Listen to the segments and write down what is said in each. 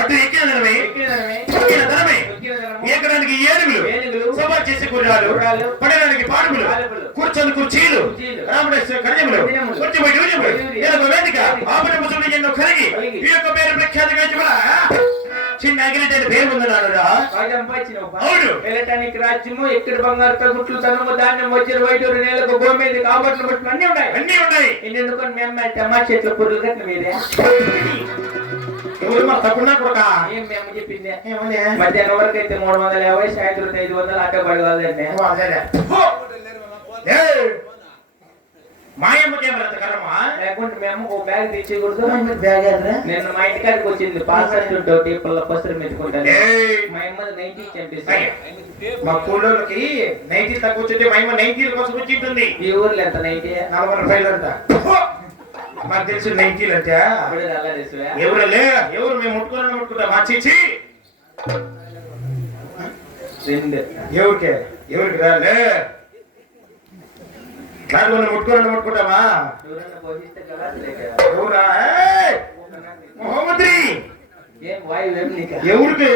అటు ఎక్కిన ధనమే ఎక్కడానికి ఏనుగులు సభ చేసే గుర్రాలు పడడానికి పాడుములు కూర్చొని కుర్చీలు రాముడేశ్వర కన్యములు కూర్చోబెట్టి వేదిక ఆపణ ముసులు ఎన్నో కలిగి ఈ యొక్క పేరు ప్రఖ్యాతి చిన్న అగిలిటైన పేరు ఉందన్నాడు వెళ్ళటానికి రాజ్యము ఎక్కడ బంగారు గుట్లు తనము ధాన్యం వచ్చిన వైద్యుడు నేలకు గోమేది కాబట్లు బట్లు అన్ని ఉన్నాయి ఎందుకు మేము టమా చెట్ల పుర్రెలు కట్టిన మీదే తప్పున్నా కూడా ఏం మేము చెప్పింది మధ్యాహ్నం వరకు అయితే 350 సాయంత్రం 500 ఆటో పడగలదండి మాయమ్మకి ఏమరమ్మా లేకుంటే మేము ఒక బ్యాగ్ తెచ్చేయకూడదు నేను మా ఇంటికాడికి వచ్చింది పాస్వర్డ్ టీపుల పసరు మెచ్చుకుంటాను మా అమ్మ 90 చంపిస్తాయి మా కూలోళ్ళకి 90 తక్కువ వచ్చింది మా అమ్మ 90 కోసం వచ్చి ఉంటుంది ఈ ఊర్లో ఎంత 90 40 రూపాయలు అంట మాకు తెలుసు 90 అంటే ఎవరు మేము ముట్టుకుంటాం మా చిచ్చి ఎవరికి రాలే ముట్టుకుంటామా ఎవరా మహమ్మద్రి ఎవరికి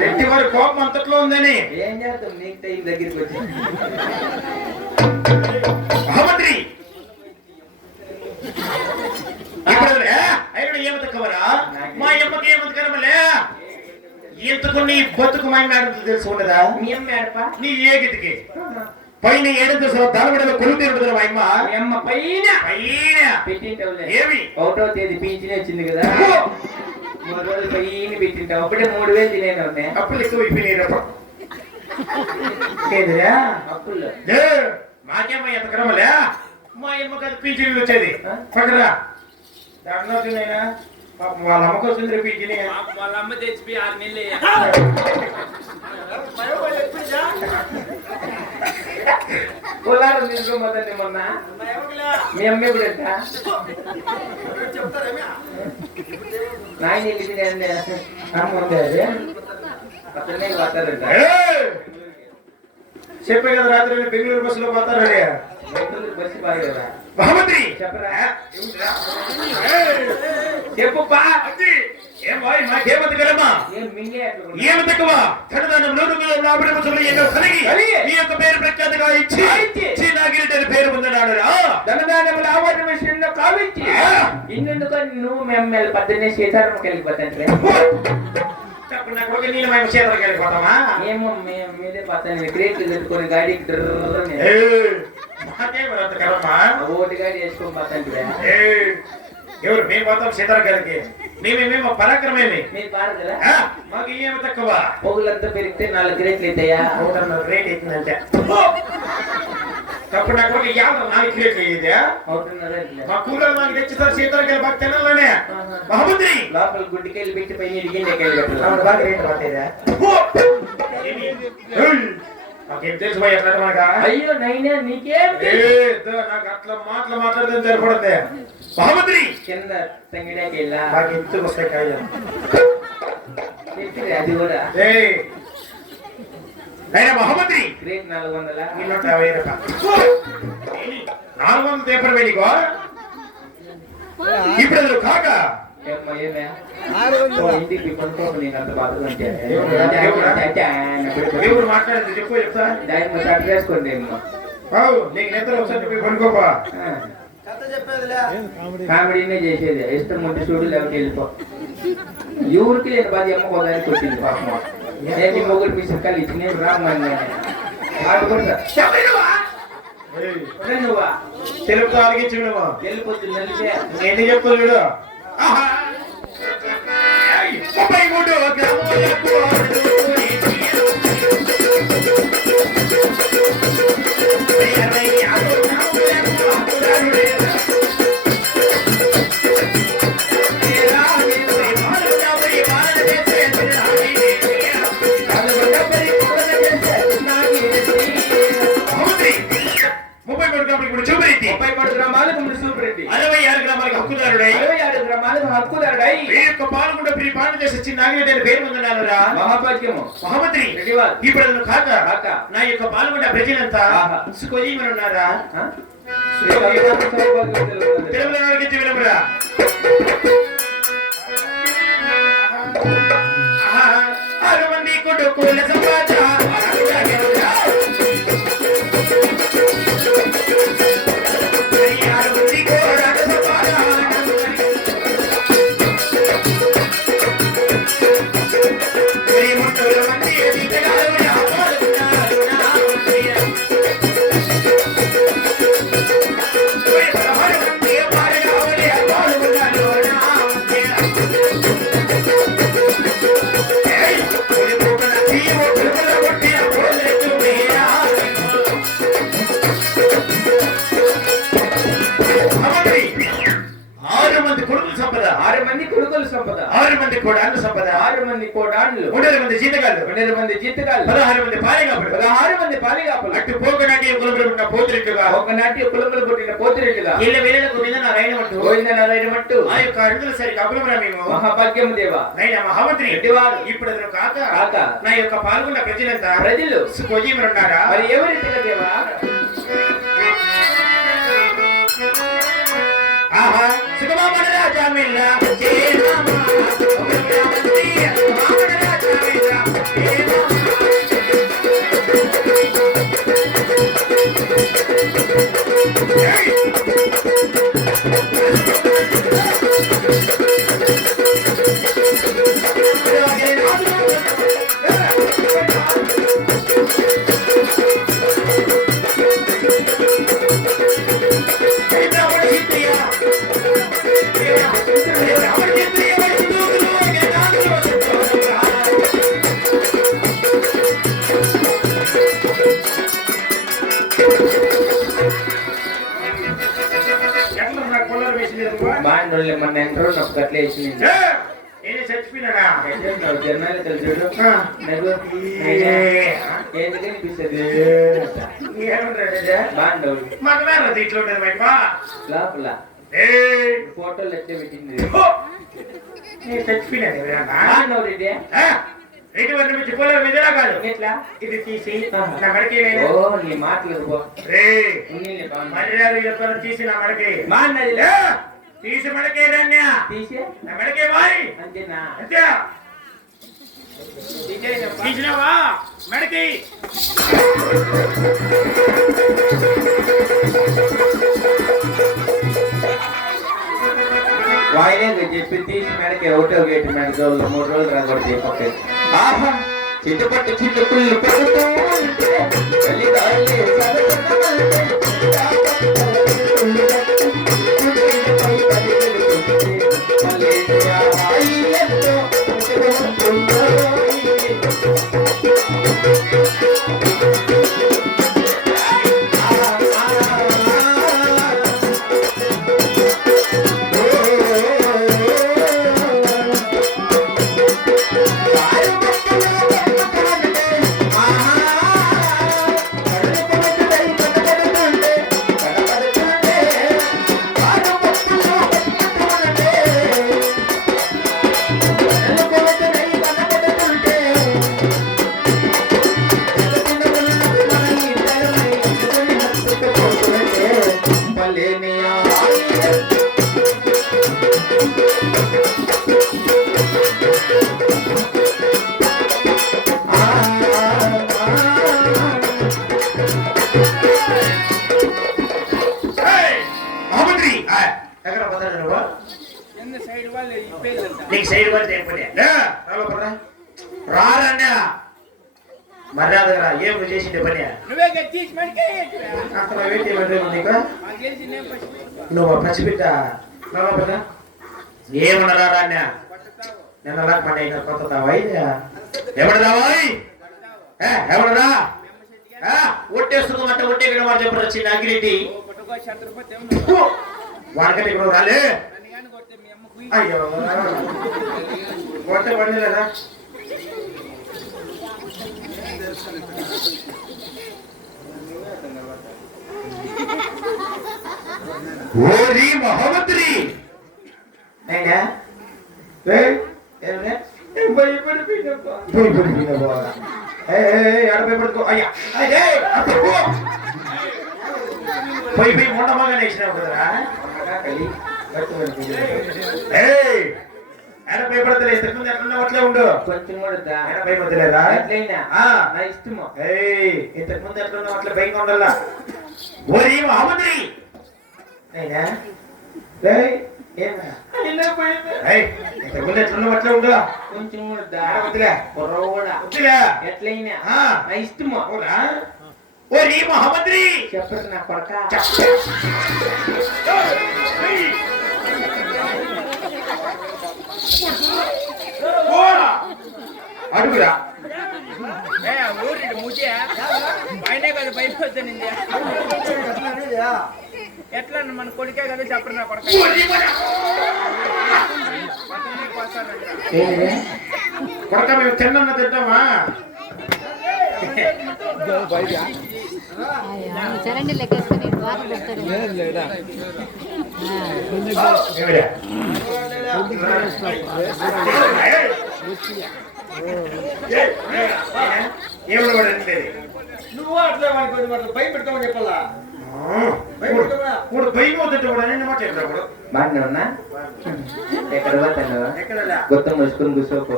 రెడ్డి వారి కోపం అంతట్లో ఉందని ఏం చేస్తాం నీకు టైం దగ్గరికి వచ్చి మహమ్మద్రి ఏమి తక్కువరా మా అమ్మకి ఏమంత కరమలే ఇంతకు నీ బతుకు మా మేడం తెలుసు ఉండదా నీ ఏగితికి పైన 7 దశలో దానబడిలో కొలు తీరుతుందా మా అమ్మ పైన ఏమి 1వ తేదీ పింఛన్ వచ్చింది కదా 3 రోజులు పైన పెట్టింటావు అప్పుడే 3000 తినేను అప్పులు ఎక్కువ అయిపోయినాయి అప్పుల్లో మాకేమ్మ ఎంత కరమలే మా అమ్మకి అది పింఛన్ వచ్చేది పక్కరా దాంట్లోనైనా వాళ్ళ అమ్మకి వస్తుంది పింఛన్ వాళ్ళ అమ్మ తెచ్చి 6 నెలలు పొలాలు నిద్రపోతుంది మొన్న మీ అమ్మ కూడా నాయన అతనే పోతారంట చెప్పే కదా రాత్రి బెంగళూరు బస్సులో పోతారని బస్సు బాగా కదా మహమ్మద్రి చెప్పరా చెప్పు ఏమి తక్కువ ఈ యొక్క పేరు ప్రఖ్యాతగా ఇచ్చి పేరు పొందడాడు ధనదానములు ఆవరణ విషయంలో కావించి ఇన్నెందుకు నువ్వు మేము 18 సీతారామకి వెళ్ళిపోతాంటే వెళ్ళిపోతామా ఏమో మేము మీదే పోతాను క్రేట్లు పెట్టుకొని గాడికి ఓటి గాడి వేసుకొని పోతాంటే ఎవరు మేము పోతాం సీతారామకి మేమేమేమో పరాక్రమేమి మాకు ఏమి తక్కువ పొగులంతా పెరిగితే 4 గ్రేట్లు అవుతాయా రేట్ అవుతుందంటే తప్పుడు నాకు 4 గ్రేట్లు అయ్యేది మా కూలర్ మాకు తెచ్చుతారు సీతారామకి బాగా తినాలనే మహమ్మద్రి లోపల గుడ్డికెళ్ళి పెట్టి పైన ఇడిగిండెళ్ళి బాగా రేట్ పట్టేదా మాకేం తెలుసు అయ్యో నైనా నీకేం నాకు అట్లా మాట్లాడదని సరిపడింది మహమ్మద్రి కింద తంగిడాకి వెళ్ళా మాకు ఎత్తుకు వస్తాయి కాయ అది కూడా మహమ్మద్రి రేట్ 400 250 రూపాయలు 400 పేపర్ వేడికో ఇప్పుడు అది కాక ఇంటికి కొనుక్కోకు నేను అంత బాధగా దేవుడు మాట్లాడింది చెప్తా షర్ట్ వేసుకోండి నీకు నిద్ర ఒకసారి కొనుక్కోపా కామెడీనే చేసేది ఇష్టం ఉంటే చూడు లేకపోతే వెళ్ళిపో ఎవరికి లేని బాధ అమ్మకోదానికి వచ్చింది పాపం నేను మొగుడు పిసకాలు ఇచ్చి నేను రామని నువ్వా తెలుపుతో అలిగించు వెళ్ళిపోతుంది ఏంటి చెప్పు చూడు 33 గ్రామాలకు మహమ్మద్రి ఇప్పుడు కాక నా యొక్క పాల్గొండ ప్రజలంతా సుఖజీవనున్నారా తెలుగులో నడిచి వినమురా. ఆరు మంది కొడుకుల సంపాద ఆరు మంది కోడాళ్ళు సంపద 6 మంది కోడాళ్ళు 3 మంది జీతగాళ్ళు 12 మంది జీతగాళ్ళు 16 మంది పాలిగాపులు 16 మంది పాలిగాపులు అటు పోకనాటి కులములు పుట్టిన పోతురెట్టుగా ఒకనాటి కులములు పుట్టిన పోతురెట్టుగా ఇళ్ళ వేళలకు నిందనారాయణమట్టు గోవిందనారాయణమట్టు ఆ యొక్క అడుగుల సరి కపులమురా మేము మహాభాగ్యము దేవా నైనా మహామంత్రి ఎట్టివారు ఇప్పుడు అతను కాక కాక నా యొక్క పాల్గొన్న ప్రజలంతా ప్రజలు సుఖోజీమరున్నారా మరి ఎవరింటిగా దేవా ఆహా సుఖమామన రాజామిల్ల చేరామా బాండోళ్ళే మన ఎంట్రో నాకు గట్లే వేసింది నేను చచ్చిపోయినా జర్నాలు తెలుసు ఎందుకు అనిపిస్తుంది బాండోళ్ళు మాకు ఇట్లా ఉంటుంది లోపల ఫోటోలు ఎట్లా పెట్టింది నేను చచ్చిపోయినా బాండోళ్ళు రెడ్డి వారి నుంచి పోలే విధంగా కాదు ఎట్లా ఇది తీసి నా మడికి ఓ నీ మాటలు మర్యాద చెప్పాను తీసి నా మడికి బాగున్నది తీసి మడికే రణ్య తీసే నా మడికే వాయి అంతేనా అంతే తీసినావా మడికి వాయినే చెప్పి తీసి మేడకి ఒకటో గేటు మేడ రోజులు 3 రోజులు రాకూడదు చెప్పే ఆహా చిట్టుపట్టు చిట్టుకుళ్ళు పడుతూ ఉంటే చలిగాలి నీకు సైడ్ పడితే రారన్నా మర్యాదగా ఏం చేసిండే పని నువ్వు పసిబిడ్డ ఏమన్నారా రాన్యా నిన్నలా పని అయినా కొత్తదావా ఎవడదావా ఎవడరా ఒట్టేస్తుందంటే ఒట్టే కూడా వాడు చెప్పరు వచ్చింది అగ్గిరెడ్డి వాడికంటే ఇక్కడ రాలే అయ్యో కొట్టే పని లేదా ఓరి మహమ్మద్రి నైనా భయపడిపోయినబ్బా ఎడ భయపడుకో అయ్యా పోయి పోయి మొండమాగానే వేసినావు కదరా కలి ఏయ్ ఆడ భయపడతలే ఇంతకుముందు ఎట్లున్నావు అట్లే ఉండు కొంచెం కూడా ఆడ భయపడతలేదా ఎట్లయినా ఆ నా ఇష్టము. ఏయ్ ఇంతకుముందు ఎట్లున్నావు అట్లా భయంగా ఉండాలా ఓరి మహమ్మద్రి అయినా ఏయ్ ఏమా ఏయ్ ఇంతకుముందు ఎట్లున్నావు అట్లే ఉండు కొంచెం కూడా వద్దులే కూడా వద్దులే ఎట్లయినా ఆ నా ఇష్టము. అవునా ఓరి మహమ్మద్రి చెప్పరు నా కొడక. అడుగురా ఎట్లా మన కొడుకే కదా చెప్పరు నా కొడుకు కొడక మేము తిన్నా తింటామా చరండి లెక్కేసుకుని వాటర్ పెడతాడు నువ్వు అట్లా వాడికి భయపెడతామని చెప్పాలా మూడు భయం అవుతుంటే కూడా నిన్న మాట్లాడతాడు బాగానే ఉన్నా ఎక్కడ పోతాను గుత్తం మూసుకొని కూర్చోకు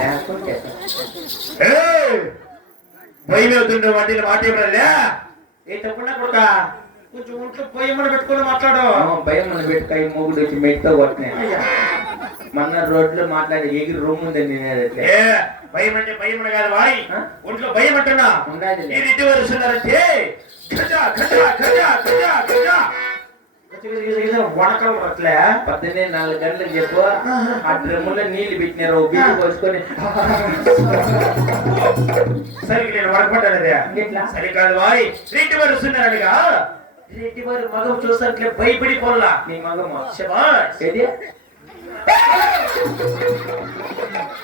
లేకపోతే భయం అవుతుంటే వాటిని మాట్లాడాలే ఏ తప్పకుండా కొడుక కొంచెం ఒంట్లో భయం పెట్టుకొని మాట్లాడు భయం మన పెట్టుకాయ మూగుడు వచ్చి మెట్తో కొట్టినా మొన్న రోడ్లో మాట్లాడి ఎగిరి రూమ్ ఉందండి నేను ఏ భయం అంటే భయం కాదు వాయి ఒంట్లో భయం అంటున్నా ఉండాలి ఈ రెడ్డి వారు వస్తున్నారంటే ఖజా ఖజా ఖజా ఖజా ఖజా వడకలు అట్లే 14 గంటలకు చెప్పు ఆ డ్రమ్ములో నీళ్లు పెట్టినారు బియ్యం పోసుకొని సరికి నేను వడపడ్డానదే ఎట్లా? సరి కాదు వాయి రెడ్డి వారు వస్తున్నారనిగా రెడ్డి వారు మగం చూసాట్లే భయపడిపోల్లా నీ మగమ్మ శబాష్ ఏది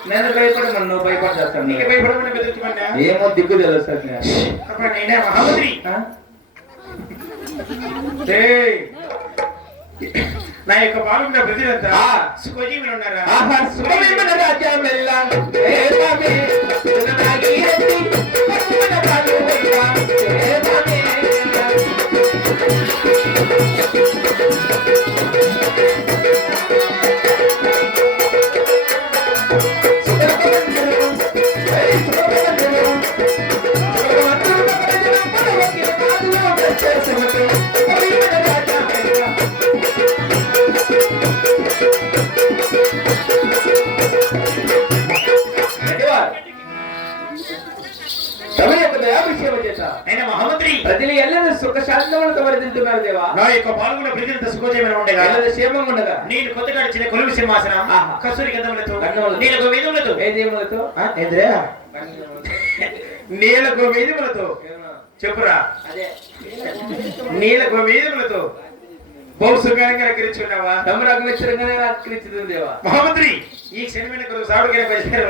నేను భయపడమను నువ్వు భయపడతాను నీకు భయపడమని బెదిరించమన్నా ఏమో దిక్కు తెలుసు అప్పుడు నేనే మహామంత్రి ఏయ్, నా యొక్క బాలున్న ప్రజలంతా సుఖజీవులు ఉన్నారా అయినా మహామంత్రి ప్రజలు ఎల్లరూ సుఖ శాంతములతో వరదింటున్నారు దేవా. నా యొక్క పాల్గొన్న ప్రజలంతా సుఖజీవనం ఉండగా ఎల్లరూ క్షేమంగా ఉండగా నేను కొత్తగా ఇచ్చిన కొలువు సింహాసనం కస్తూరి గంధములతో గంధములతో, నీలకు వేదములతో ఏ దేవులతో ఏంద్రా నీలకు వేదములతో చెప్పురా అదే నీలకు వేదములతో బహు సుఖంగా అలంకరించున్నావా తమరు అగ్నిశ్వరంగానే అలంకరించుతుంది దేవా. మహామంత్రి ఈ క్షణమైన కొలువు సాడుకైన పరిష్కారం